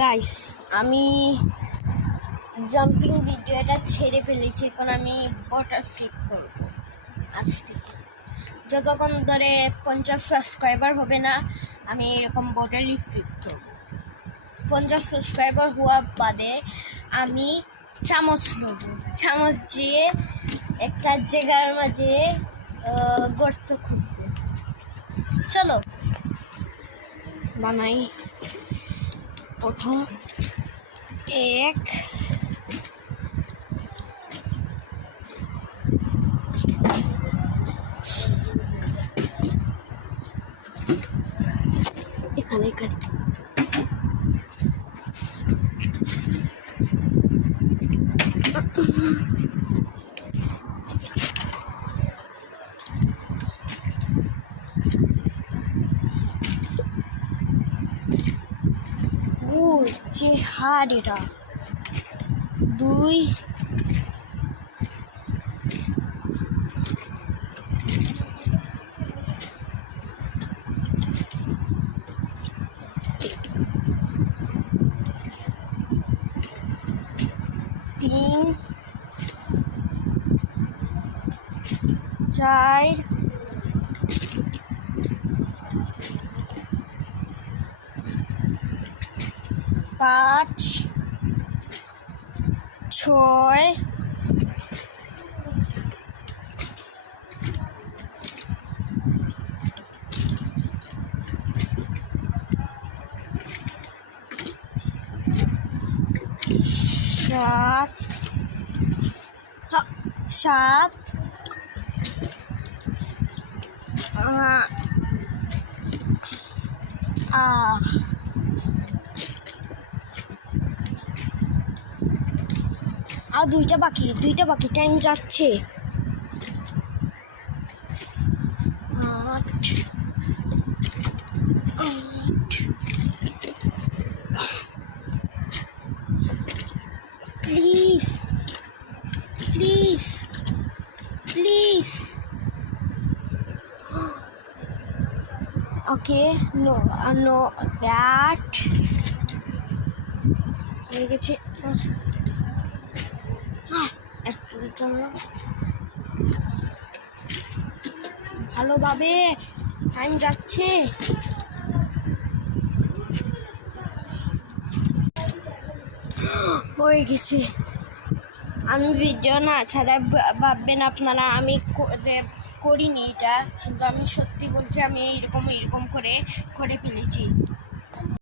Guys, আমি jumping ভিডিওটা ছেড়ে ফেলেছি। এখন আমি বটার ফ্লিপ করব আজ থেকে। যতক্ষণ ধরে 50 সাবস্ক্রাইবার হবে না, আমি এরকম বটারই ফ্লিপ করব। 50 সাবস্ক্রাইবার হওয়া বাদে আমি চামচ নেব। চামচ দিয়ে একটা জায়গার মাঝে গর্ত খুঁজব। চলো বানাই। প্রথম এক এখানে কাটি। যে হাড় এটা 2 3 4 5 6 7 আর দুইটা বাকি টাইম যাচ্ছে। 8 please please please. Okay, know that হয়ে গেছে। একটুর জন্য ভালোভাবে টাইম যাচ্ছে। হয়ে গেছে। আমি ভিডিও না ছাড়া ভাববেন আপনারা আমি করিনি এটা, কিন্তু আমি সত্যি বলছি, আমি এরকম করে ফেলেছি।